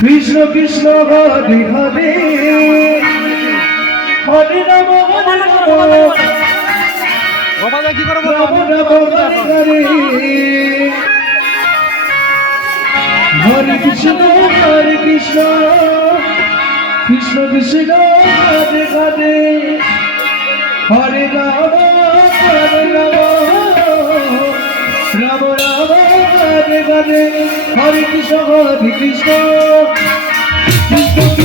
কৃষ্ণ কৃষ্ণ হরে হরে হরে রাম হরে রাম কি করে রাম রাম হরে হরে হরে কৃষ্ণ হরে কৃষ্ণ। কৃষ্ণ কৃষ্ণ হরে হরে হরে রাম হরে রাম। রাম রাম হরে হরে হরে কৃষ্ণ হরে কৃষ্ণ।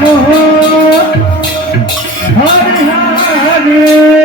মোহ হরে হরে